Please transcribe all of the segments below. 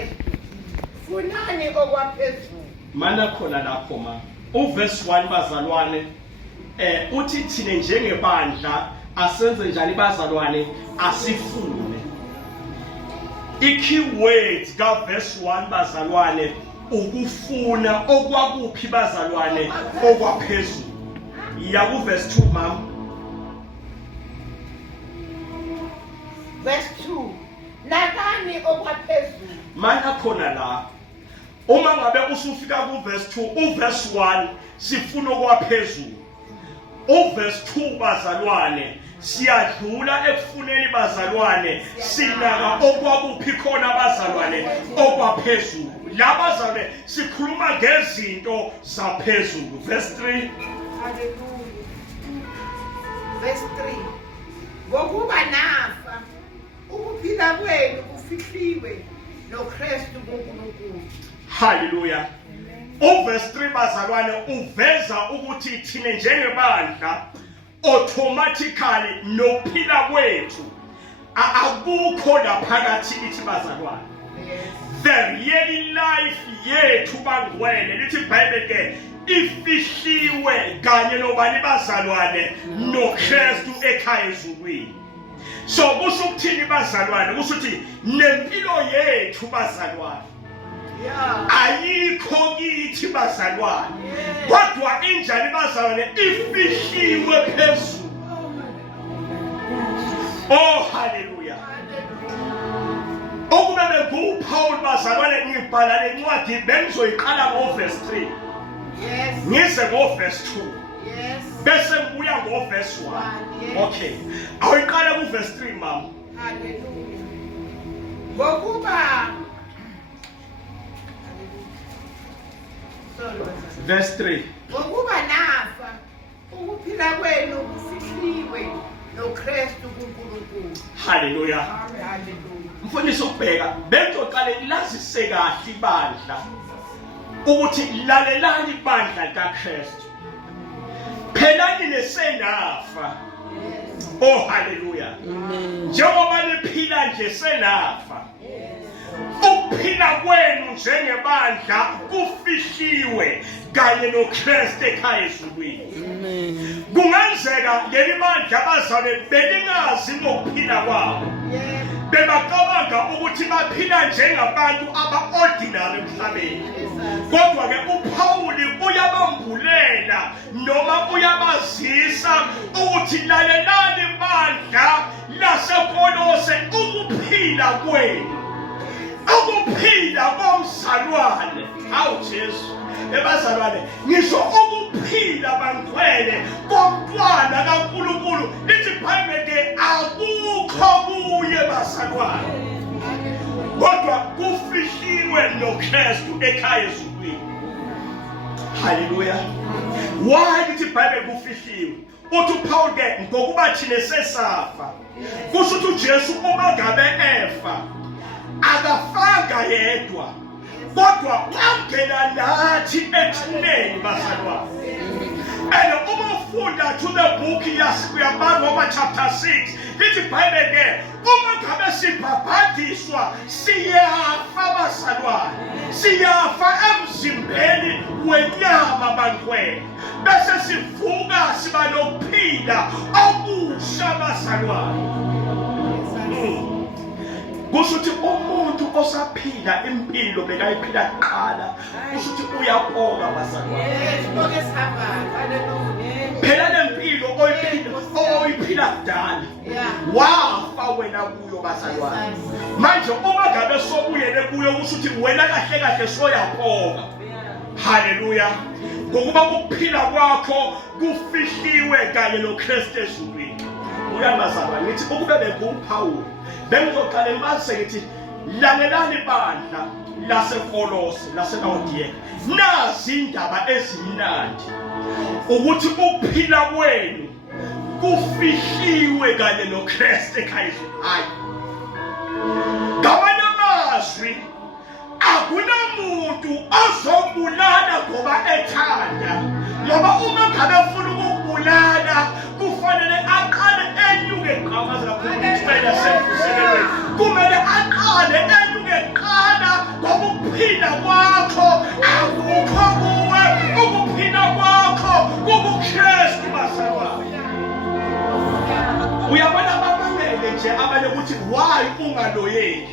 Kristu funani okwaphezulu. Mana khona lapho ma uverse 1 bazalwane uthi thine njengebandla asenze njani bazalwane asifune. I-key word ka verse 1 bazalwane ukufuna okwakuphi bazalwane okwaphezulu. Ya ku verse 2 mama. Verse 2 nakani okwaphezulu. Mana khona la uma ngabe usufika ku verse 2 uverse 1 sifuna okwaphezulu. Uverse 2 bazalwane siyadlula ekufuneni bazalwane sinaka okwakuphi khona bazalwane okwaphezulu. La bazalwane sikhuluma ngezinto zaphezulu. Verse 3. Hallelujah. Verse 3 ngokuba nafa ukuphila kwenu kufihliwe noKristu kuNkulunkulu. Hallelujah. Verse 3 bazalwane uveza ukuthi thine njengebandla automatically nophila kwethu akukho laphakathi ithi bazalwane. The real life yethu bangwele lithi iBhayibheli ke ifihliwe kanye nobani bazalwane noKristu ekhaya ezulwini. So kusho ukuthini bazalwane kusho ukuthi nempilo yethu bazalwane ayikho kithi bazalwane kodwa injani bazalwane ifihliwe phezulu. Oh hallelujah. Okube bekuPaul bazalwane ngibhala lencwadi bengizoyiqala ngo verse 3 ngise ngo verse 2 bese ngibuya ngo verse 1. Okay, ayiqala ku verse 3 mama. Hallelujah. Ngokuba verse 3 ngokuba nafa ukuphila kwenu kufihliwe noKristu kuNkulunkulu. Hallelujah. Hallelujah. Mfundisi ukubheka bengizoqale lazise kahle ibandla ukuthi lalelani ibandla kaKristu phelani nesenafa. Oh hallelujah. Njengoba liphila nje senafa ukuphila kwenu njengebandla kufihliwe kanye noKristu ekhaya ezulwini. Kungenzeka leli bandla bazalwane belingazi ngokuphila kwabo bebacabanga ukuthi baphila njengabantu aba-ordinary emhlabeni. Kodwa ke uPauli uyabambulela noma uyabazisa ukuthi lalelani bandla laseKolose ukuphila kwenu ukuphila komzalwane. Hawu Jesu ebazalwane ngisho ukuphila bangcwele komntwana kaNkulunkulu lithi iBhayibheli ke akukho kuye bazalwane kodwa kufihliwe noKristu ekhaya ezulwini. Hallelujah. Why lithi iBhayibheli kufihliwe? Uthi uPaul ke ngokuba thine sesafa kusho ukuthi uJesu uma ngabe efa akafanga yedwa kodwa wangena nathi ethuneni bazalwane. And uma ufunda to the book yaBaroma chapter 6 lithi iBhayibheli ke uma ngabe sibhabhadiswa siyafa bazalwane siyafa emzimbeni wenyama bangcwele bese sivuka siba nokuphila okusha bazalwane. Kusho ukuthi umuntu osaphila impilo bekayiphila kuqala kusho ukuthi uyapoka bazalwane. Phela lempilo oyiphila kudala wafa wena kuyo bazalwane. Manje uma ngabe sobuyele kuyo kusho ukuthi wena kahle kahle soyapoka. Hallelujah. Ngokuba ukuphila kwakho kufihliwe kanye noKristu ezulwini. Uyabazalwane ngithi ukube bekuPaul bengizoqala ngibase ngithi lalelani bandla laseKolose laseLaodiya nazi indaba ezimnandi ukuthi ukuphila kwenu kufihliwe kanye noKristu ekhaya. Hayi ngamanye amazwi akunamuntu ozobulala ngoba ethanda ngoba uma ngabe ufuna ukubulala kufanele aqale enyuke qhamuza kumele aqale enyuke qala ukuthi why ungaloyeki.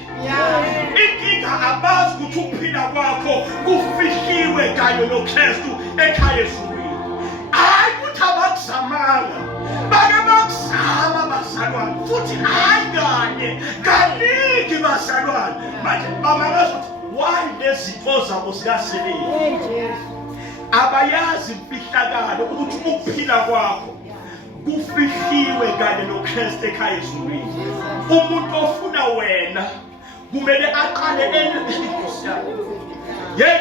Inkinga abazi ukuthi ukuphila kwakho kufihliwe kanye noKristu ekhaya ezulwini. Hayi ukuthi abakuzamanga, bake bakuzama bazalwane, futhi hayi kanye kaningi bazalwane. Manje bamakazi ukuthi why lezinto zabo zikasebenzi. Abayazi imfihlakalo ukuthi ukuphila kwakho kufihliwe kanye noKristu ekhaya ezulwini. Umuntu ofuna wena kumele aqale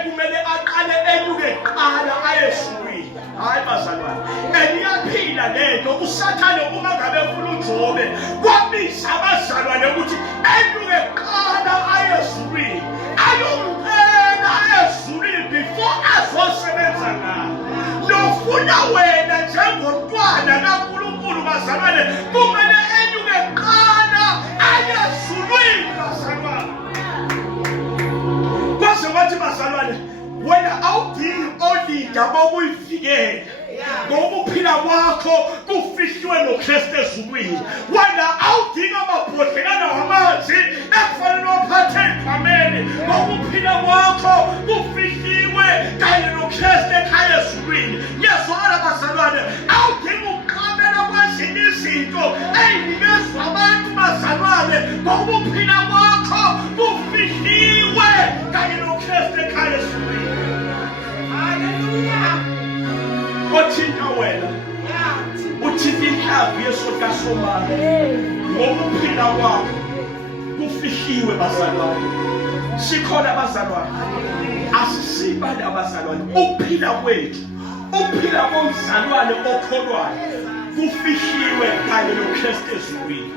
kumele aqale enyuke kuqala ayezulwini. Hayi bazalwane, eniyaphila lento usathane uma ngabe ufuna uJobe kwabisa abazalwane ukuthi enyuke kuqala ayezulwini, ayongena ezulwini before azosebenza ngayo. Nofuna wena njengomntwana kaNkulunkulu bazalwane kumele enyuke kuqala ayezulwini bazalwane. Kwase wathi bazalwane, wena awudingi olida bokuyivikela ngoba uphila kwakho kufihliwe noKristu ezulwini. Wena awudingi amabhodlelana wamanzi ekufanele uphathe ekhwameni ngoba uphila kwakho kufihliwe kanye noKristu ekhaya ezulwini. Ngiyazwakala bazalwane, awudingi ukuqamela kwezinye izinto ey'nikezwa abantu bazalwane ngoba uphila kwakho kufihliwe kanye noKristu ekhaya ezulwini. Hallelujah. Othinta wena uthinta inhlavu yesokasomane ngoba uphila kwakho kufihliwe bazalwane. Sikhona bazalwane, asisibani abazalwane. Ukuphila kwethu, ukuphila komzalwane okholwayo kufihliwe kanye noKristu ezulwini.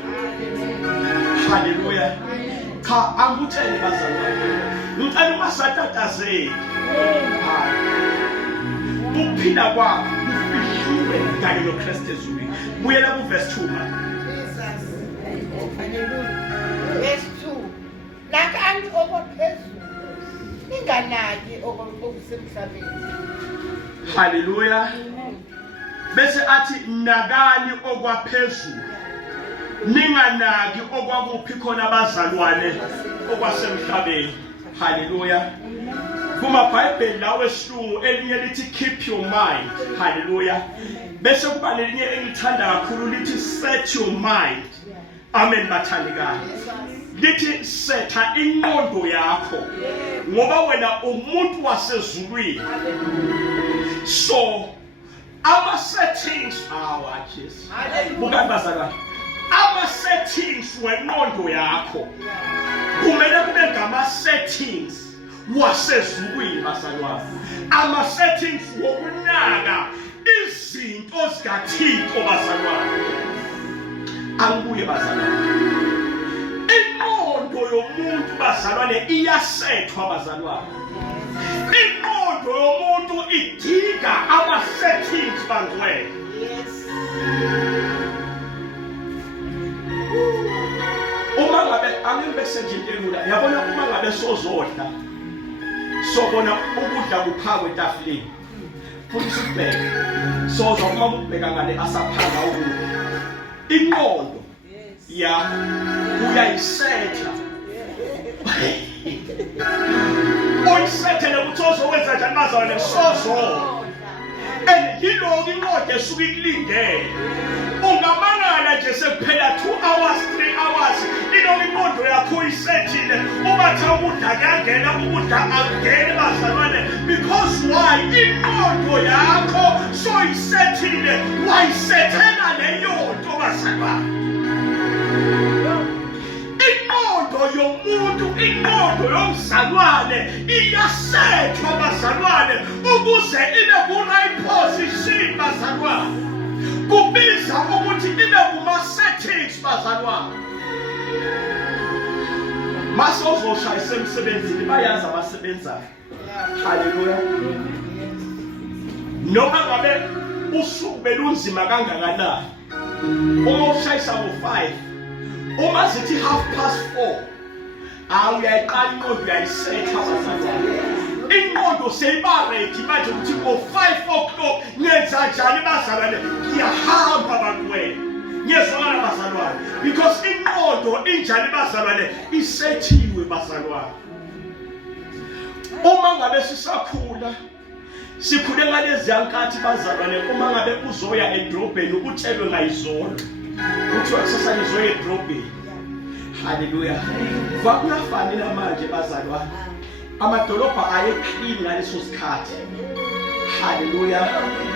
Haleluya. Cha angikuthele bazalwane, ngicela ungasatatazeli. Ukuphila kwakho kufihliwe kanye noKristu ezulwini. Buyela ku-verse 2 man. Jesus. Hallelujah. Verse 2. Nakanti okwaphezulu inganaki okusemhlabeni. Haleluya. Bese athi nakani okwaphezulu, ninganaki okwakuphi khona abazalwane okwasemhlabeni. Haleluya. Kuma Bible lawe esihlungu elinye lithi keep your mind. Haleluya. Bese kuba lelinye engithanda kakhulu lithi set your mind. Amen bathandikayo. Lithi setha ingqondo yakho ngoba wena umuntu wasezulwini. So ama settings Jesus. Buka bazalwane, ama settings wengqondo yakho kumele kube ngama settings wasezulwini bazalwane. Ama settings wokunaka izinto zikaThixo bazalwane. Angibuye bazalwane, ingqondo yomuntu bazalwane iyasethwa bazalwane. Ingqondo yomuntu idinga ama settings bangcwele. Yes. Uma ngabe angibese nje into elula, yabona uma ngabe sozodla sobona ukudla kuphakwe etafuleni futhi sikubheke soza uma ukubheka ngale asaphanga ukudla, ingqondo yakho uyayisetha. Oyisethele ukuthi ozokwenza njani bazalwane, sozo and yiloko inqondo esuke ikulindele. Ungamangala nje sekuphela 2 hours 3 hours iloko inqondo yakho isethile. Ubathi ukudla kuyangena, ukudla akungeni bazalwane, because why? Inqondo yakho soyisethile, wayisethela leyo nto bazalwane. Inqondo yomuntu, inqondo yomzalwane iyasethwa bazalwane ukuze ibe ku-right position bazalwane. Kubiza ukuthi ibe kuma-settings bazalwane. Masozoshayisa emsebenzini bayazi abasebenzayo. Haleluya. Noma ngabe usuku belunzima kangakanani, uma ushayisa ngo-5, uma zithi 4:30, uyayiqala inqondo uyayisetha bazalwane. Inqondo seyibarethi manje ukuthi ngo-5 o'clock ngenza njani bazalwane, ngiyahamba bantwena, Ngiyezwakala bazalwane. Because ingqondo injani bazalwane isethiwe bazalwane. Uma ngabe sisakhula sikhule ngalezi yankathi bazalwane uma ngabe uzoya edrobheni utshelwe ngayizolo kuthiwa kusasa nizoya edrobheni. Hallelujah. Kwakuyafanele manje bazalwane. Amadolobha ayeclean ngaleso sikhathi. Hallelujah.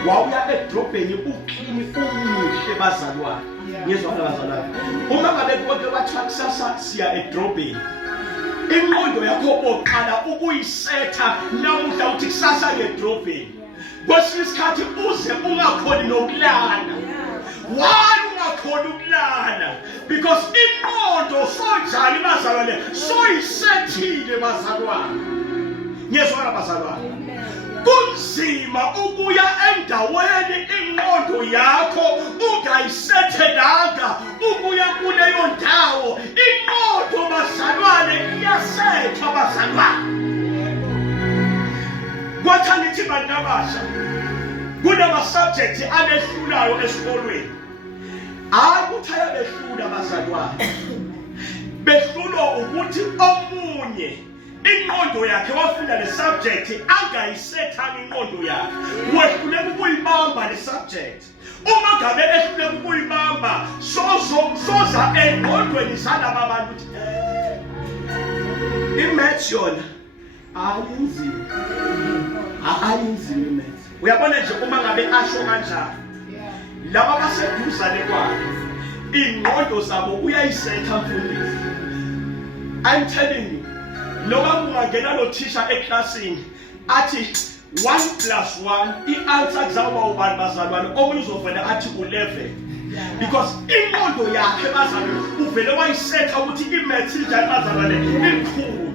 Wawuya edrobheni uclean umuhle bazalwane. Ngiyezwakala bazalwane. Uma ngabe konke bathiwa kusasa siya edrobheni ingqondo yakho oqala ukuyisetha namuhla uthi kusasa ngedrobheni. Kwesinye isikhathi uze ungakhoni nokulala. Why ungakhoni ukulala? Because ingqondo sonjani bazalwane soyisethile bazalwane. Ngiyezwakala bazalwane. Kunzima ukuya endaweni ingqondo yakho ungayisethelanga ukuya kuleyo ndawo. Ingqondo bazalwane iyasetha bazalwane. Kwathi ngithi bantu abasha kunama subjects anehlulayo esikolweni. Akuthi ayabehlula bazalwane. Behlulwa ukuthi omunye ingqondo yakhe wafunda le subject angayisethanga ingqondo yakhe. Wehluleka ukuyibamba le subject. Uma ngabe ehluleka ukuyibamba soza engqondweni zalaba abantu imaths yona ayinzima. Ayinzima imaths. Uyabona nje uma ngabe asho kanjalo laba baseduzane kwakhe ingqondo zabo uyayisetha mfundisi. I'm telling you, noma kungangena lo teacher eklasini athi 1 + 1 i-answer kuzawuba ubani bazalwane omunye uzovela athi 11 because ingqondo yakhe bazalwane uvele wayisetha ukuthi imaths injani bazalwane ikhulu.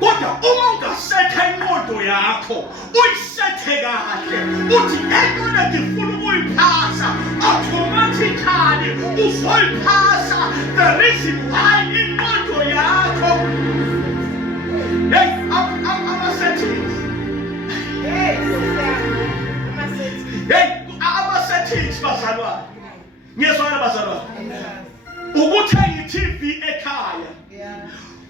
Kodwa uma ungasetha ingqondo yakho uyisethe kahle uthi entona ngifuna ukuyiphasa automatically uzoyiphasa. The reason why ingqondo yakho ama-settings. Ama-settings bazalwane. Ngiyezwakala bazalwane. Ukuthenga i-TV ekhaya.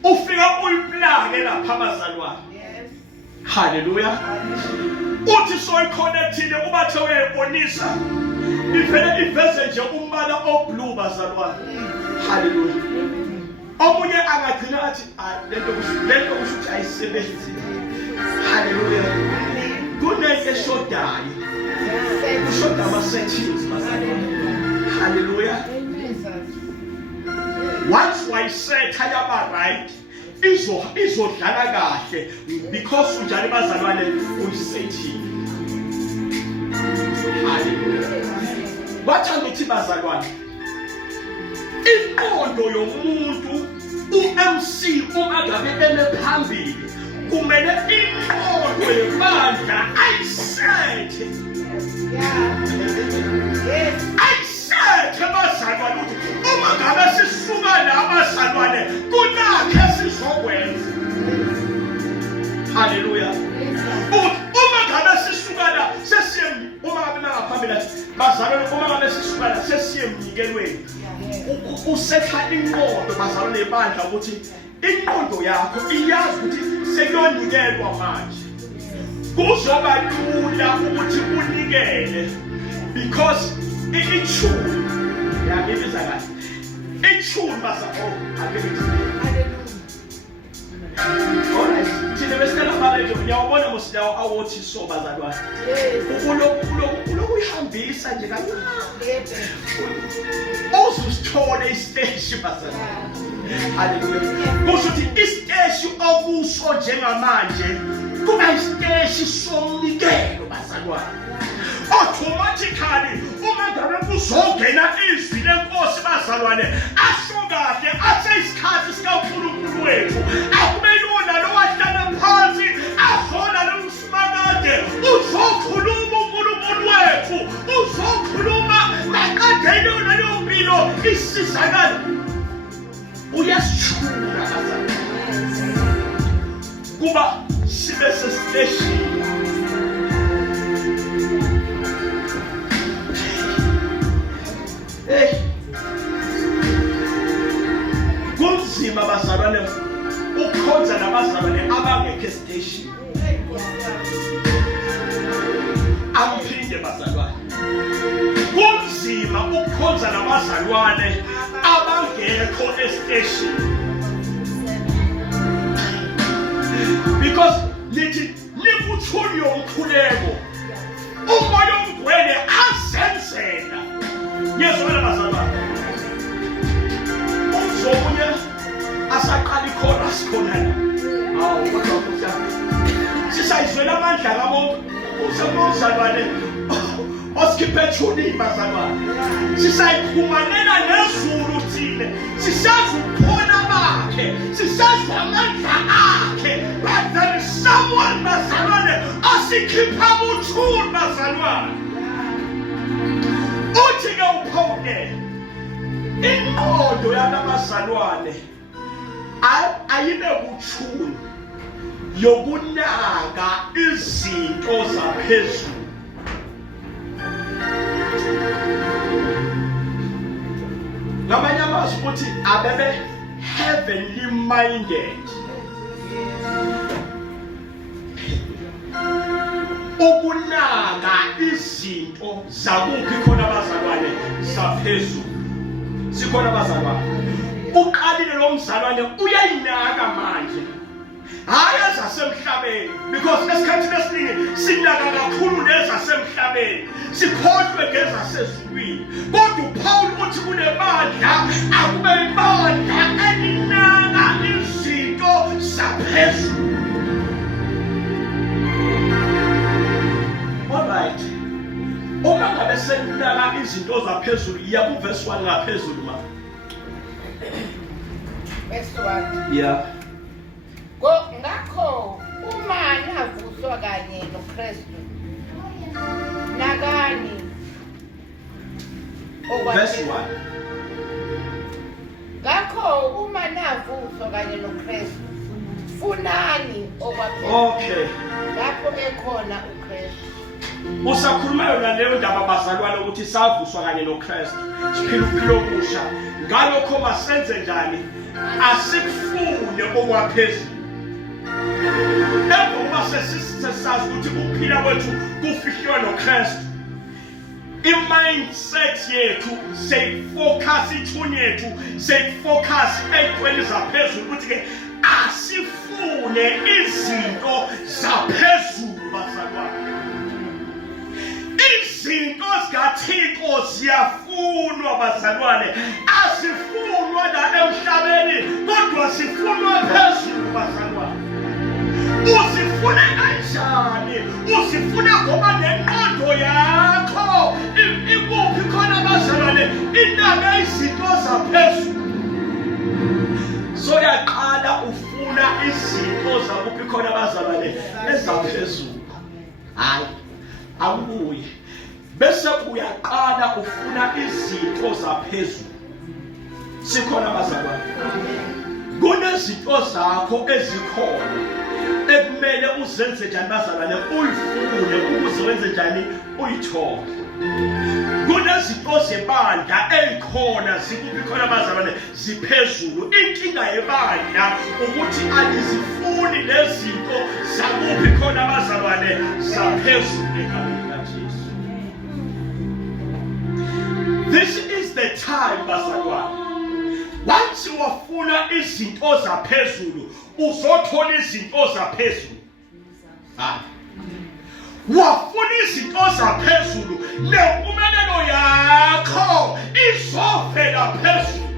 Ufika uyiplage lapha bazalwane. Hallelujah. Uthi soyiconnectile ubathe uyayibonisa. Ivele iveze nje umbala oblue bazalwane. Hallelujah. Omunye angagcina athi lento kushuthi ayisebenzi. Hallelujah. Kunento eshodayo. Kushoda ama-settings bazalwane. Hallelujah. Once wayisetha yaba right izodlala kahle because unjani bazalwane uyisethile. Hallelujah. Wathi ngithi bazalwane ingqondo yomuntu uMC uma ngabe eme phambili kumele ingqondo yebandla ayisethe. Ayisethe bazalwane ukuthi uma ngabe sisuka la bazalwane kunakhe sizokwenza. Hallelujah. Uma ngabe sisuka la sesiye uma ngabe ngaphambili bazalwane uma ngabe sisuka la sesiye emnikelweni usetha ingqondo bazalwane ebandla ukuthi ingqondo yakho iyazi ukuthi sekuyonikelwa manje. Kuzoba lula ukuthi unikele because ichulu yabiza kahle. Ichulu bazalwane alright. Thina besicela manje ngiyawubona mosilawo awothi so bazalwane. Uyihambisa nje kancane. Uzusithole isiteshi bazalwane. Hallelujah. Kusho ukuthi isiteshi okuso njengamanje kuba isiteshi somnikelo bazalwane. Automatically uma ngabe kuzongena izwi lenkosi bazalwane asho kahle athe isikhathi sikaNkulunkulu wethu akube yona lo wahlala phansi azona lo msimakade uzokhuluma uNkulunkulu wethu uzokhuluma maqedeni yona leyo mpilo isizakala uyasithula bazalwane kuba sibe sesiteshini. Hey, ukukhonza nabazalwane abangekho estation. Amphinde bazalwane. Kunzima ukukhonza nabazalwane abangekho estation. Because lithi nikuthuni yomkhuleko umoya omgcwele azenzela. Ngiyezwela bazalwane. Umzomunye asaqala ikhona sikhonana. Hawu kodwa kusha. Sisayizwela amandla kabonke. Uzamuzalwane oskiphe thuni bazalwane. Sisayikhumanela nezulu thile. Sisazi ukuphona bakhe. Sisazi amandla akhe. But there is someone bazalwane osikipha uthuni bazalwane. Uthi ke uphawule. Inqondo yabazalwane ayibe kuthuni yokunaka izinto zaphezulu. Ngamanye amazwi ukuthi abebe heavenly minded. Ukunaka izinto zakuphi khona abazalwane zaphezulu. Sikhona abazalwane. Uqalile lo mzalwane uyayinaka manje. Hayi ezasemhlabeni, because esikhathini esiningi sinaka kakhulu nezasemhlabeni, sikhohlwe ngezasezulwini. Kodwa uPaul uthi kunemandla akube imandla elinaka izinto zaphezulu. Alright. Uma ngabe senaka izinto zaphezulu, iyakuvesi 1 ngaphezulu ma. Verse 1. Yeah. Ngakho uma navuswa kanye noKristu nakani Verse 1. Ngakho uma navuswa kanye noKristu funani okwaphela. Okay. Lapho ekhona uKristu. Usakhuluma yona leyo ndaba bazalwane ukuthi savuswa kanye noKristu. Siphila uphilo obusha. Ngalokho masenze njani? Asikufune okwaphezulu. Uma sesisazi ukuthi ukuphila kwethu kufihlwa noKristu, i-mindset yethu seyifocus ithuni yethu seyifocus ey'ntweni zaphezulu ukuthi ke asifune izinto zaphezulu bazalwane. Izinto zikaThixo ziyafunwa bazalwane, asifunwa la emhlabeni kodwa sifunwa phezulu bazalwane. Uzifuna kanjani? Uzifuna ngoba nenqondo yakho ikuphi khona bazalwane? Inaka izinto zaphezulu. So yaqala ufuna izinto zakuphi khona bazalwane ezaphezulu. Hayi akubuye. Bese uyaqala ufuna izinto zaphezulu. Sikhona bazalwane. Kunezinto zakho ezikhona ekumele uzenze njani bazalwane uyifune ukuze wenze njani uyithole. Kunezinto zebandla ezikhona zikuphi khona bazalwane ziphezulu. Inkinga yebandla ukuthi alizifuni lezinto zakuphi khona bazalwane zaphezulu egameni kaJesu. This is the time bazalwane. Once wafuna izinto zaphezulu uzothola izinto zaphezulu. Wafuna izinto zaphezulu nempumelelo yakho izovela phezulu.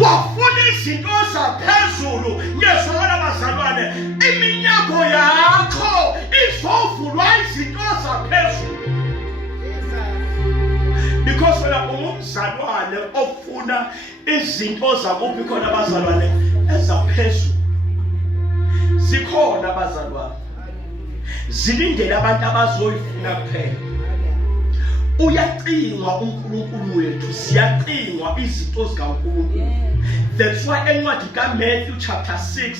Wafuna izinto zaphezulu ngezona bazalwane iminyango yakho izovulwa izinto zaphezulu. Because wena umzalwane ofuna izinto zakuphi khona bazalwane ezaphezulu. Zikhona bazalwane. Zilindele abantu abazoyifuna kuphela. Uyacingwa uNkulunkulu wethu, siyacingwa izinto zikaNkulunkulu. That's why encwadi kaMatthew chapter 6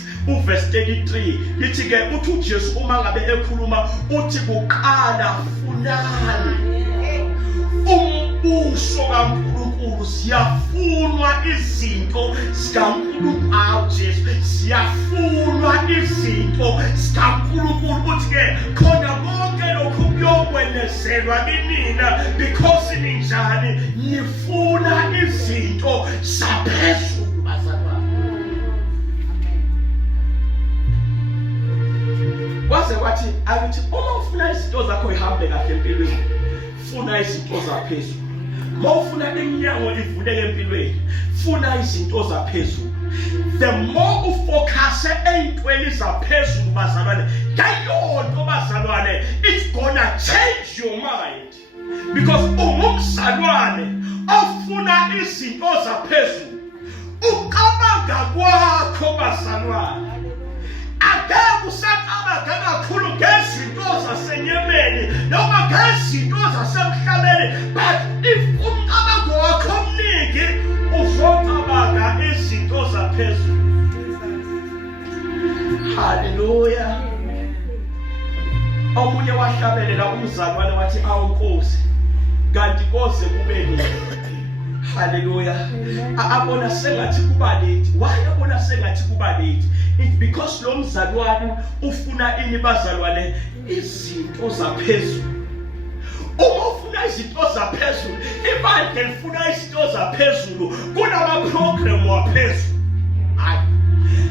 verse 33 lithi ke uthi uJesu uma ngabe ekhuluma uthi kuqala funani umbuso kaNkulunkulu kakhulu siyafunwa izinto zikaNkulunkulu Jesu, siyafunwa izinto zikaNkulunkulu ukuthi-ke khona konke lokhu kuyokwenezelwa kimina because ninjani ngifuna izinto zaphezulu bazalwane. Waze wathi akuthi uma ufuna izinto zakho ihambe kahle empilweni, funa izinto zaphezulu. Uma ufuna iminyango ivuleke empilweni, funa izinto zaphezulu. The more ufocus ey'ntweni zaphezulu bazalwane, yayonto bazalwane, it's gonna change your mind. Because ungumzalwane ofuna izinto zaphezulu, ucabanga kwakho bazalwane akeke usacabanga kakhulu ngezinto zasenyemeni noma ngezinto zasemhlabeni, but if umcabango wakho omningi uzocabanga izinto zaphezulu. Hallelujah. Omunye wahlabelela umzalwane wathi awu Nkosi, kanti koze kube nini? Hallelujah. Abona sengathi kuba late. Why abona sengathi kuba late? It's because lo mzalwane ufuna ini bazalwane? Izinto zaphezulu. Uma ufuna izinto zaphezulu, ibandla lifuna izinto zaphezulu, kunama program waphezulu.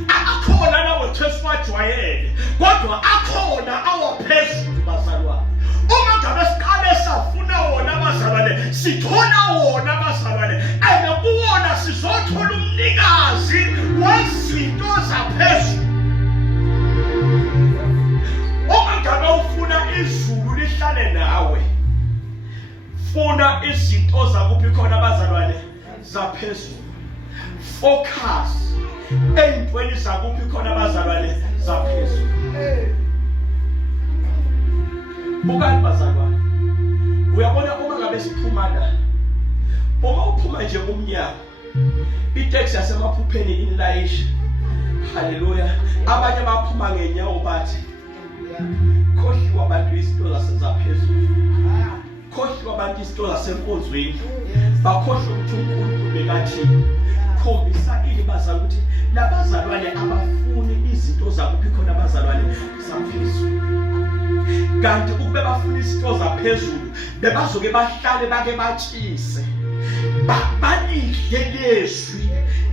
Akhona lawo theswajwayele, kodwa akhona awaphezulu bazalwane. Uma ngabe siqale safuna wona bazalwane, sithola wona bazalwane, and kuwona sizothola umnikazi wezinto zaphezulu. Uma ngabe ufuna izulu lihlale nawe, funa izinto zakuphi khona bazalwane zaphezulu. Focus ey'ntweni zakuphi khona bazalwane zaphezulu. Bukani bazalwane, uyabona uma ngabe siphuma la, uma uphuma nje umnyango, iteksi yasemaphupheni inilayisha. Hallelujah. Abanye baphuma ngenyawo bathi khohliwa abantu izinto zaphezulu, khohliwa abantu izinto zasenkonzweni, bakhohlwa ukuthi uNkulunkulu bekathi khombisa ini bazalwane ukuthi labazalwane abafuni izinto zakuphi khona bazalwane zaphezulu. Kanti ukube bafuna izinto zaphezulu bebazoke bahlale bake batshise, balihle lezwi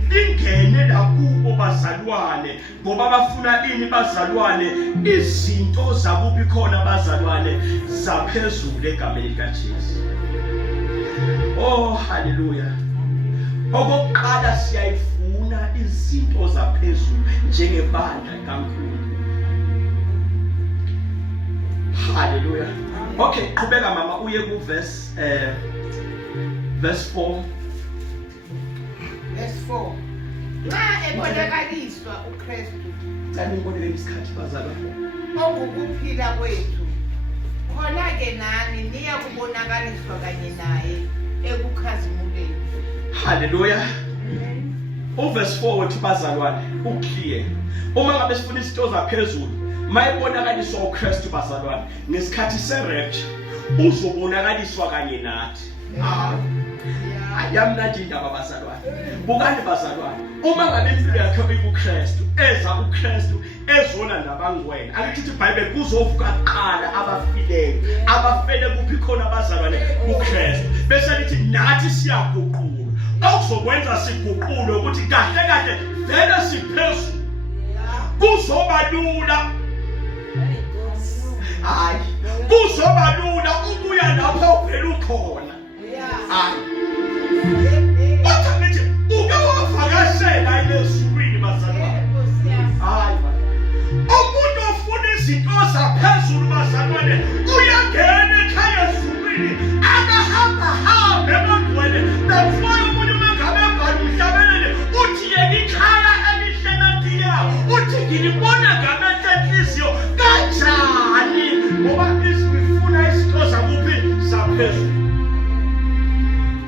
lingene lakubo bazalwane, ngoba bafuna ini bazalwane? Izinto zakuphi khona bazalwane zaphezulu egameni likaJesu. Oh hallelujah. Okokuqala siyayifuna izinto zaphezulu njengebandla kaNkulunkulu. Hallelujah. Okay, qhubeka mama uye ku verse 4. Verse 4. Nxa ebonakaliswa uKristu, ngibonele isikhathi bazalwane, okukuphila kwethu, khona-ke nani niya kubonakaliswa kanye naye ekukhazimuleni. Hallelujah. Verse 4 wethi bazalwane uclear. Uma ngabe sifuna izinto zaphezulu, mayibonakaliswa uKristu bazalwane, ngesikhathi serapture uzobonakaliswa kanye nathi. Ayamnandi indaba bazalwane. Bukani bazalwane, uma ngabe impilo yakho ikuKristu, eza uKristu ezona nabangwena, alithi iBhayibheli kuzovuka kuqala abafileyo, abafele kuphi khona bazalwane uKristu, bese lithi nathi siyaguqulwa. Okuzokwenza siguqule ukuthi kahle kahle vele siphezulu, kuzoba lula. Hayi, kuzoba lula ukuya lapho uvela ukhona. Hayi, kodwa nje uke wavakashela ezulwini bazalwane. Hayi, umuntu ofuna izinto zaphezulu bazalwane uyangena ekhaya ezulwini, akahambe emangcwele before umuntu mangabe ebhala umhlabelele uthi yena ikhaya elihle nathi yawo, uthi ngilibona ngamehlo enhliziyo kanjani, ngoba isifuna izinto zakuphi zaphezulu.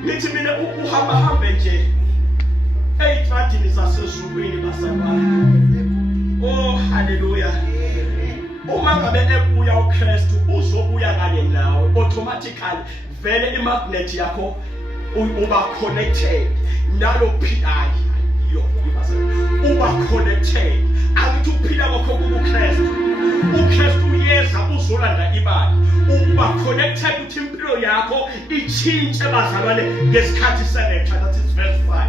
Nithi mina uhambe nje ey'tradini zasezulwini bazalwane. Oh hallelujah. Uma ngabe ebuya uKristu uzobuya kanye nawe automatically, vele imagnet yakho uba connected nalo phila yo uba connected akuthi uphila kwakho kuKristu uKristu uyeza uzolanda ibali uba connected ukuthi impilo yakho ichintshe bazalwane ngesikhathi selecture. That is verse 5.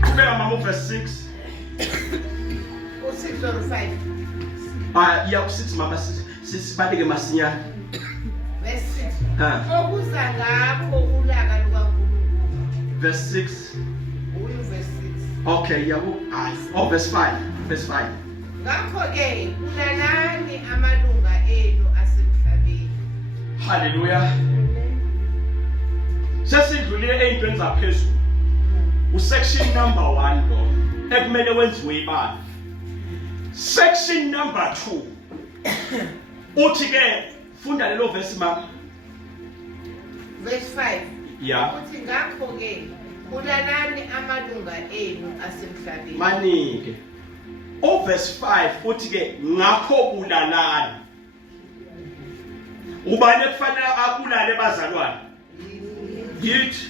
Qhubeka mama verse 6. U6 or 5? Ya u6 mama sisibaleke masinyane. Verse 6. Okuza ngakho ulaka lukaNkulunkulu. Verse 6. Verse 6. Okay, verse 5. Verse 5. Ngakho-ke bulalani amalunga enu asemhlabeni. Hallelujah. Sesidlulile ey'ntweni zaphezulu. Section number 1 lo ekumele wenziwe ibali. Section number 2 uthi ke funda lelo verse mama. Verse 5. Yeah. Uthi ngakho-ke bulalani amalunga enu asemhlabeni. Manike. Verse 5 uthi ke ngakho bulalani. Ubani ekufanele abulale bazalwane? Yithi.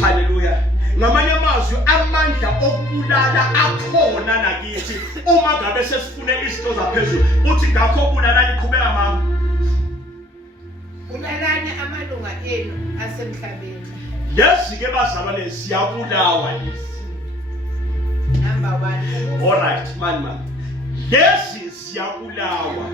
Hallelujah. Ngamanye amazwi amandla okubulala akhona nakithi uma ngabe sesifune izinto zaphezulu uthi ngakho bulalani qhubeka mama. Bulalani amalunga enu asemhlabeni. Lezi ke bazalwane siyabulawa lezi. Number 1. All right man. Lezi siyabulawa.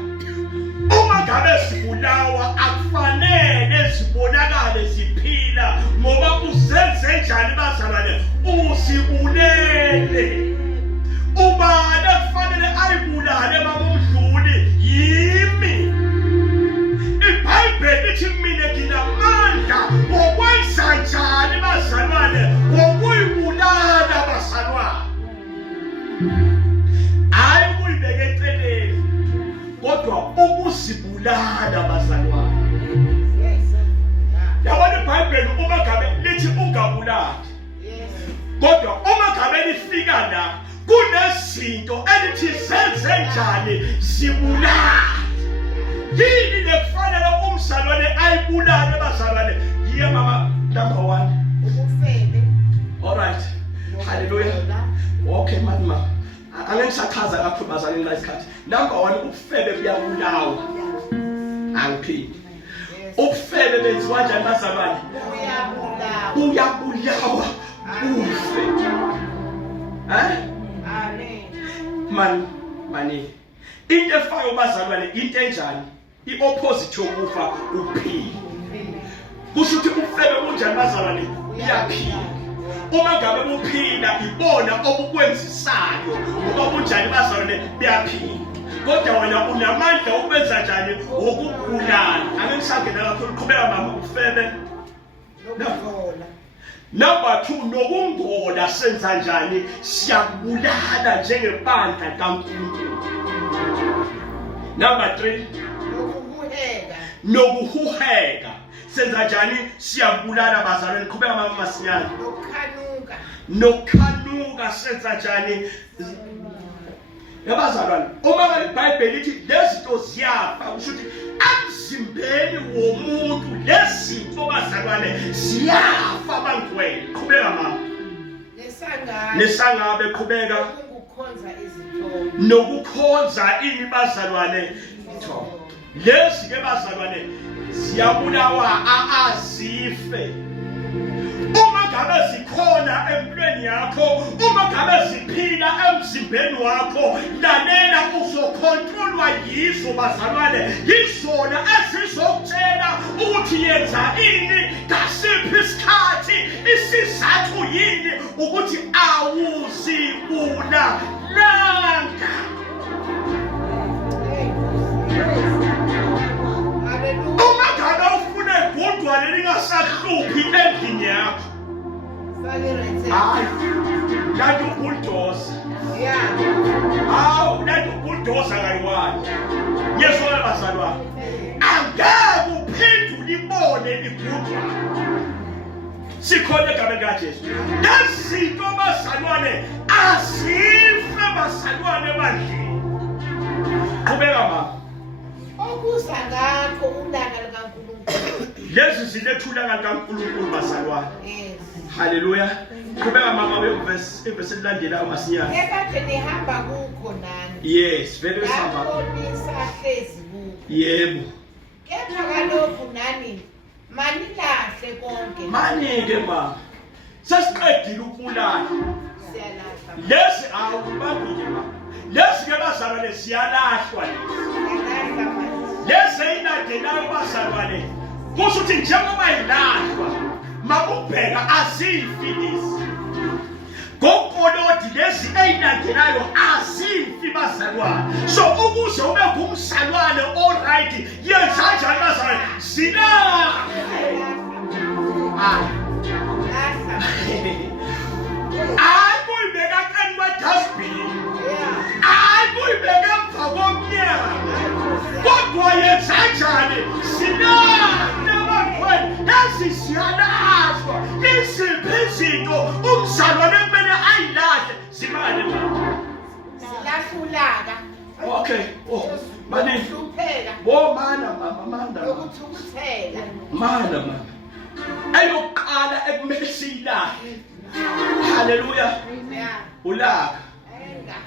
Uma ngabe sibulawa akufanele sibonakale siphila ngoba uzenze njani bazalwane usibulele. Ubani kufanele ayibulale babomdluli yimi. iBhayibheli lithi mina nginamandla okwenza njani bazalwane ngokuyibulala bazalwane. Hayi ukuyibeka eceleni kodwa ukusibulala bazalwane. Yabona iBhayibheli uma ngabe lithi ungabulali. Kodwa uma ngabe lifika la kunezinto elithi senze njani sibulala. Yini lekufanele umzalwane ayibulale bazalwane? Yiye mama number 1. Ubufebe. All right. Hallelujah. Okay mama. Angengisachaza kakhulu bazalwane la isikhathi. Number 1 ubufebe buyabulawa. Angiphindi. Ubufebe benziwa njani bazalwane? Buyabulawa. Ufe. Amen. Mani. Into efayo bazalwane into enjani? I-opposite yokufa ukuphila. Kusho ukuthi ubufebe bunjani bazalwane? Buyaphila. Uma ngabe buphila ibona obukwenzisayo ngoba bunjani bazalwane buyaphila. Kodwa wena unamandla okwenza njani ukubulala. Angisangena kakhulu qhubeka mama ubufebe. Number 2 nokungola senza njani siyabulala njengebandla kaNkulunkulu. Number 3 nokuhuheka senza njani siyabulala bazalwane qhubeka mama masinyane. Nokhanuka senza njani yabazalwane. Uma ngabe iBhayibheli lithi lezinto ziyafa kusho ukuthi emzimbeni womuntu lezinto bazalwane ziyafa bangcwele. Qhubeka mama. Nesangabe qhubeka. Nokukhonza ini bazalwane izithombe. Lezi ke bazalwane ziyabulawa azife. Uma ngabe zikhona empilweni yakho, uma ngabe ziphila emzimbeni wakho, lalela uzokontrolwa yizo bazalwane. Yizona ezizokutshela ukuthi yenza ini, ngasiphi isikhathi, isizathu yini ukuthi awuzibula langa. Uma ngabe ufuna igudwane lingasahluphi endlini yakho, hayi lanto bulldozer. Hawu lanto bulldozer kayiwani. Yesona bazalwane angeke uphendule ibone igudwane. Sikhona egameni kaJesu. Lezinto bazalwane azife bazalwane bandlini. Qhubeka mama. Okuza ngakho ulaka lukaNkulunkulu. lezi zilethula kaNkulunkulu bazalwane. Yes. Hallelujah. Qhubeka mama verse elilandelayo masinyane. Ekade nihamba kukho nani. Yes, vele besihamba. Yabonisa hlezi kukho. Yebo. Kepha kalokhu nani manilahle konke. Manike mama. Sesiqedile ukubulala. Siyalahla. Lesi awubambile mama. Lesi ke bazalwane siyalahlwa lesi. Siyalahla manje. Lesi inadelayo bazalwane. Kusho ukuthi njengoba ilahlwa makubheka azifi lesi. Gokolodi lesi eyinadelayo azifi bazalwane. So ukuze ube ngumzalwane all right yenza kanjani bazalwane? Silahle. Hayi kuyibeka kani kwe-dustbin. Hayi kuyibeka emva komnyango. Kodwa yenza kanjani? Silahle bafowethu. Lezi siyalahlwa. Iziphi izinto umzalwane kumele ayilahle? Zimane mama. Silahlulaka. Okay. Oh, mani. Hlupheka. Bo mana mama, mana. Lokuthukuthela. Mana mama. Ayoqala ekumele siyilahle. Hallelujah. Yeah. Ulaka. Enga.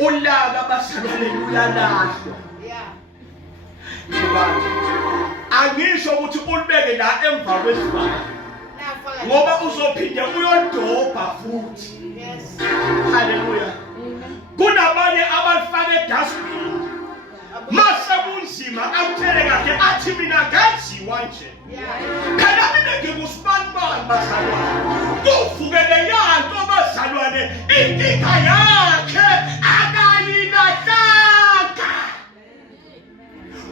Ulaka bazalwane luyalahlwa. Yeah. Angisho ukuthi ulibeke la emva kwesibani. Nafaka. Ngoba uzophinde uyodobha futhi. Yes. Hallelujah. Kunabanye abalifaka edustbin. Mase kunzima akuthele kahle athi mina ngaziwa nje. Yeah. Phela mina ngikusibanibani bazalwane. Kuvukele yanto bazalwane inkinga yakhe akayilahlanga.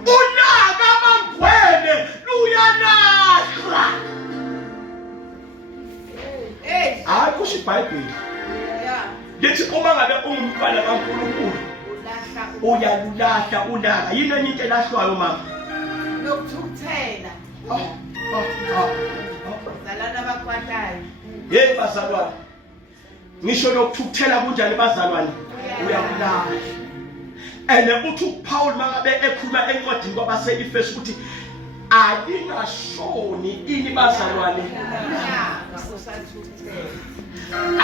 Ulaka bangwele luyalahlwa. Hey. Hayi kusho iBhayibheli. Yeah. Lithi uma ngabe ungumntwana kaNkulunkulu uyalulahla ulaka. Yini enye into elahlwayo mama? Lokuthukuthela. Zalana abakwatayo. Hey bazalwane. Ngisho lokuthukuthela kunjani bazalwane? Uyalulahla. And uthi uPaul mangabe ekhuluma encwadini kwabase-Efesu ukuthi ayingashoni ini bazalwane.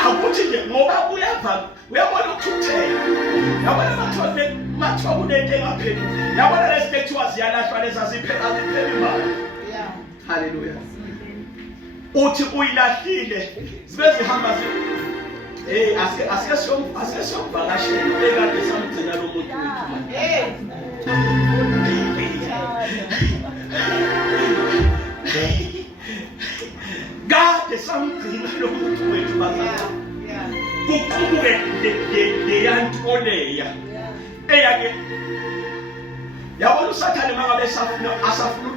Akuthi nje ngoba uyabona ukuthukuthela. Yabona mathiwa kunento engapheli. Yabona lezi tekuthiwa ziyalahlwa lezaziphela imali. Yeah. Hallelujah. Uthi uyilahlile zibe zihamba asike siyomvakashela ekade samgcina lo muntu wethu manje. Kade samgcina lo muntu wethu bazalwane. Kuqubuke le yantoleya eyake yabona usathane mangabe asafuna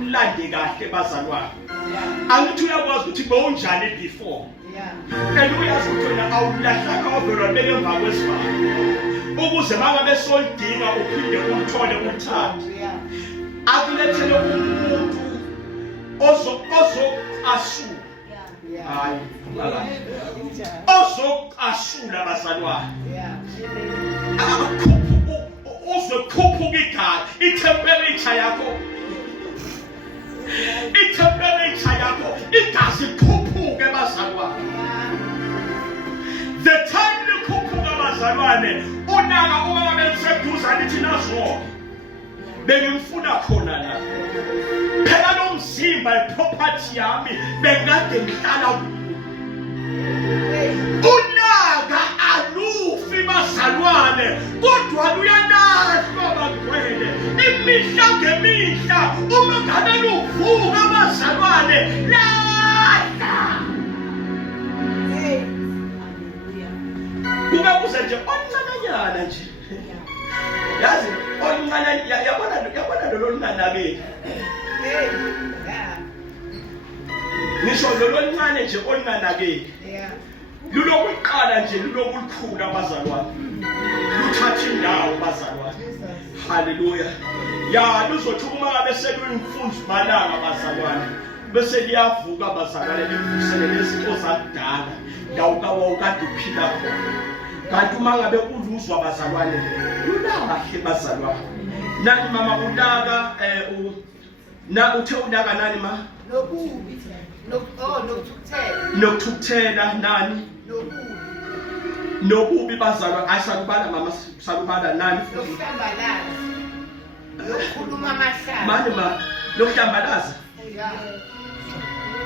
ulande kahle bazalwane. Angithi uyakwazi ukuthi bewunjani before. And uyazi ukuthi wena awulahlanga ovela beke emva kwesibani. Ukuze mangabe solidinga uphinde umthole umthathe. Akulethele umuntu ozoqasula. Hayi. Ozoqasula bazalwane. Uzokhuphuka igazi, i-temperature yakho. I-temperature yakho igazi likhuphuke bazalwane. The time likhuphuka bazalwane unaka uma beseduza lithi nazo bengimfuna khona la. Phela lo mzimba iproperty yami bengade ngihlala unaka alufi bazalwane kodwa luyalahlwa bagcwele imihla ngemihla uma ngabe luvuka bazalwane lahla. Kube kuze nje oncananyana nje. Yazi oncane yabona lo lunganakeki. Ngisho lo luncane nje olunganakeki. Lulokuqala nje lulokulukhula bazalwane. Luthatha indawo bazalwane. Hallelujah. Ya luzothi uma ngabe sekuyimfunzo malanga bazalwane. Bese liyavuka bazalwane limvusele lezinto zakudala. Ndawo kade uphila khona. Kanti uma ngabe uluzwa bazalwane lulahle bazalwane. Nani mama ulaka Na uthe unaka nani ma? Nokubi. Nokuthukuthela nani? Nokubi bazalwa asakubala mama sakubala nani? Nokukhuluma amahlaya. Mani ma nokuhlambalaza?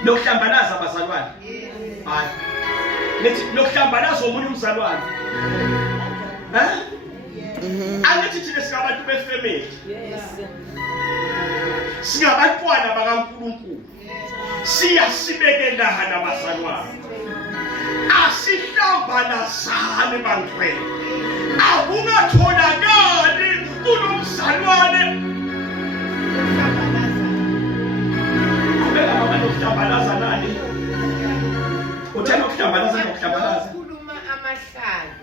Nokuhlambalaza bazalwane? Hayi. Nithi nokuhlambalaza omunye umzalwane. Angithi thina singabantu befamily. Singabantwana bakaNkulunkulu. Siyasibekelana bazalwane. Asihlambalazane bantwana. Akungatholakali kunomzalwane. Kubeka mama nokuhlambalaza nani? Uthena ukuhlambalaza nokuhlambalaza. Ukukhuluma amahlaya.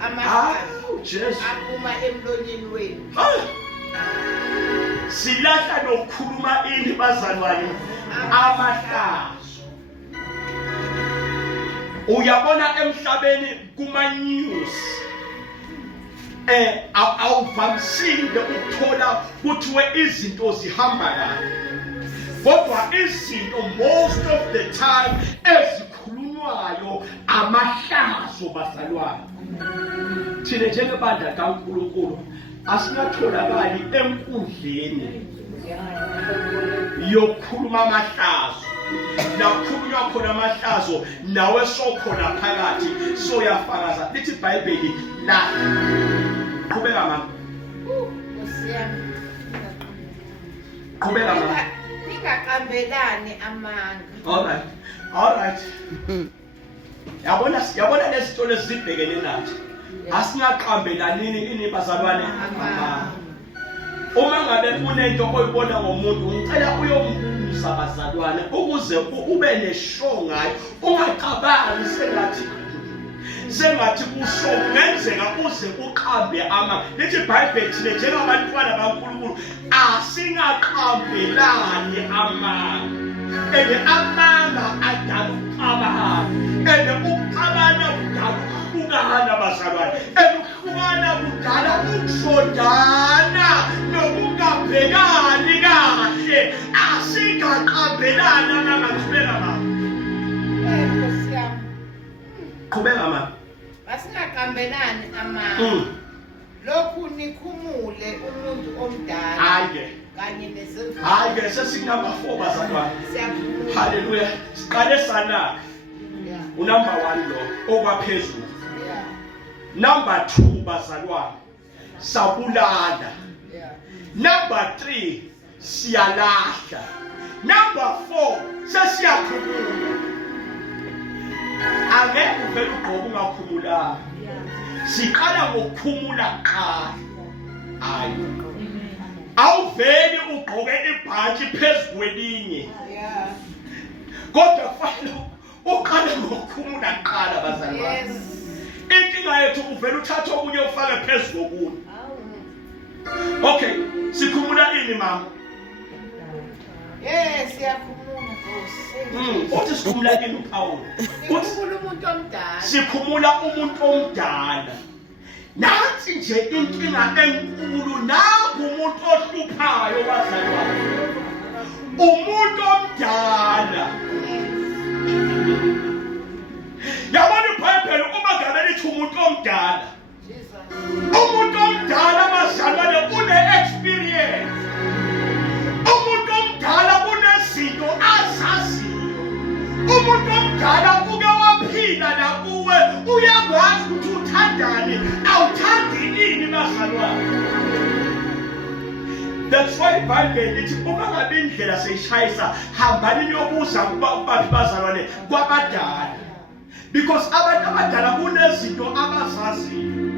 Amahlaya. Jesu. Aphuma emlonyeni wenu. Silahla nokukhuluma ini bazalwane amahlazo. Uyabona emhlabeni kuma news awuvamisile ukuthola kuthiwe izinto zihamba kahle. Kodwa izinto most of the time ezikhulunywayo amahlazo bazalwane. Thina njengebandla kaNkulunkulu asingatholakali enkundleni yokukhuluma amahlazo. Nakhulunywa khona amahlazo nawe sokhona phakathi soyafakaza. Lithi iBhayibheli la qhubeka mama. Qhubeka mama. Ningaqambelani amanga. All right. Yabona lezinto lesibhekene nathi. Asingaqambelanini ini bazalwane amanga. Uma ngabe kunento oyibona ngomuntu ngicela uyombuza bazalwane ukuze ube neshow ngayo. Ungacabangi sengathi kusho ngenzeka uze uqambe ama. Lithi iBhayibheli thina njengabantwana bakaNkulunkulu asingaqambelani amanga. Amanga adala ukuxabana. Ukuxabana kudala ukuhlukana bazalwane. Ukuhlukana kudala ukusondana nokungabhekani kahle. Asingaqambelani amanga. Qhubeka mama. Nkosi yami. Qhubeka mama. Asingaqambelani amanga. Lokhu nikhumule umuntu omdala. Hayi kanye nezimvu. Hayi sesinamba 4 bazalwane. Hallelujah. Siqale sana. Unumber 1 lo okwaphezulu. Number 2 bazalwane. Sabulala. Number 3 siyalahla. Number 4 sesiyakhuluma. Angeke uvele ugqoke ungakhumulanga. Siqala ngokukhumula qala. Hayi. Awuveli ugqoke ibhatshi phezulu kwelinye. Kodwa kufanele uqale ngokukhumula qala bazalwane. Inkinga yethu uvela uthatha okunye ufake phezulu kokunye. Okay, sikhumula ini mama? Siyakhumula Nkosi. Uthi sikhumula ini uPaul? Sikhumula umuntu omdala. Sikhumula umuntu omdala. Nathi nje inkinga enkulu naku umuntu ohluphayo bazalwane. Umuntu omdala. Yabona iBhayibheli uma ngabe lithi umuntu omdala. Umuntu omdala bazalwane une-experience. Umuntu omdala unezinto azaziyo. Umuntu omdala uke waphila nakuwe uyakwazi ukuthi uthandane awuthandi ini bazalwane. That's why iBhayibheli lithi uma ngabe indlela seyishayisa hambani niyobuza kubaphi bazalwane kwabadala. Because abantu abadala kunezinto abazaziyo.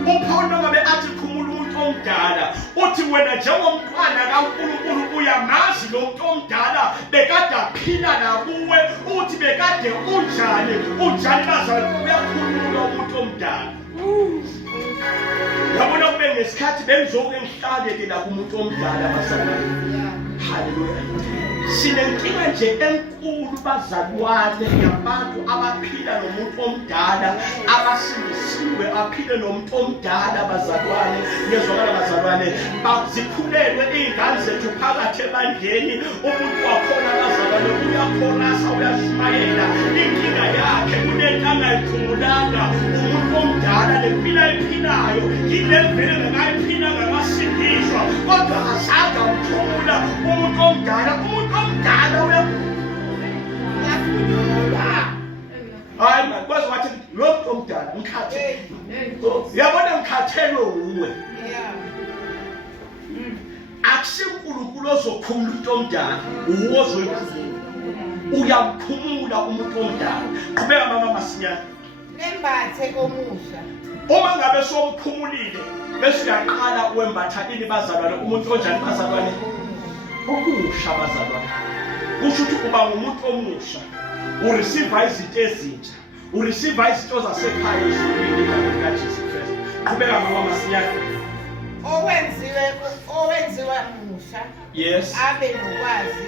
UPaul ngabe athi khumula umuntu omdala uthi wena njengomntwana kaNkulunkulu uyamazi lo muntu omdala bekade aphila nakuwe uthi bekade unjani bazalwane uyakhulula umuntu omdala. Yabona kube ngesikhathi bengizoke ngihlale ke la kumuntu omdala bazalwane. Hallelujah. Sinenkinga nje enkulu bazalwane yabantu abaphila nomuntu omdala abasindisiwe baphile nomuntu omdala bazalwane ngezwakala bazalwane bazikhulelwe izingane zethu phakathi ebandleni umuntu wakhona bazalwane uyakhorasa uyashumayela inkinga yakhe kunento angayiphumulanga umuntu omdala lempilo ayiphilayo yilevele ngakayiphilanga ngasindiswa kodwa asanga umphumula umuntu omdala hayi man kwazi wathi lo muntu omdala ngikhathe yabona ngikhathelwe uwe akusinkulunkulu ozokhumula umuntu omdala uwo ozoyikhulula uyamkhumula umuntu omdala qhubeka mama masinyane nembathe komusha uma ngabe somkhumulile bese uyaqala uwembatha ini bazalwane umuntu onjani bazalwane omusha bazalwane kusho ukuthi uba ngumuntu omusha ureceive izinto ezintsha ureceive izinto zasekhaya ezulwini kaJesu Kristu qhubeka mama masinyane owenziwe musha yes abe nokwazi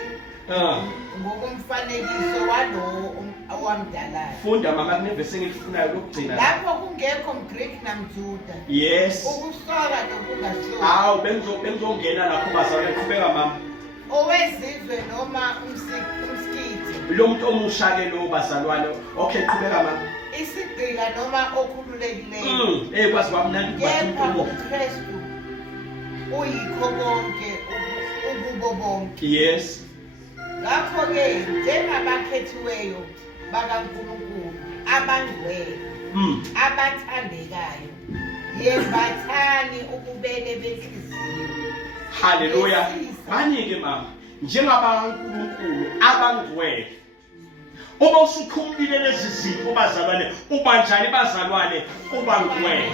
ngokumfanekiso walowo owamdalayo funda mama kunevesi engilifunayo lokugcina lapho kungekho mGreek namJuda yes ukusoka nokungasoki hawo benzongena lapho bazalwane qhubeka mama owezizwe noma umsikithi lo muntu omusha ke lo bazalwane okay qhubeka mama isigqila noma okhululekileyo kwazi kwamnandi kepha uKristu uyikho konke ukubo bonke yes ngakho-ke njengabakhethiweyo bakaNkulunkulu abangcwele abathandekayo yembathani ububele benhliziyo haleluya banike mama njengabaNkulunkulu abangcwele uma usukhumulile lezi zinto bazalwane ubanjani bazalwane ubangcwele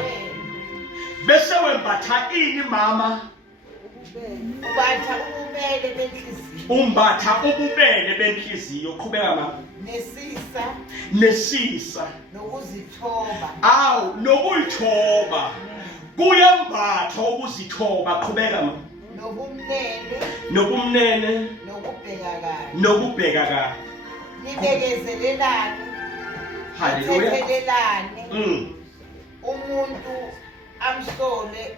bese wembatha ini mama umbatha ububele benhliziyo qhubeka mama nesisa nokuzithoba nokuyithoba kuyembatha ukuzithoba qhubeka mama nobumnene nokubheka kahle nibekezelelane haleluya umuntu amsole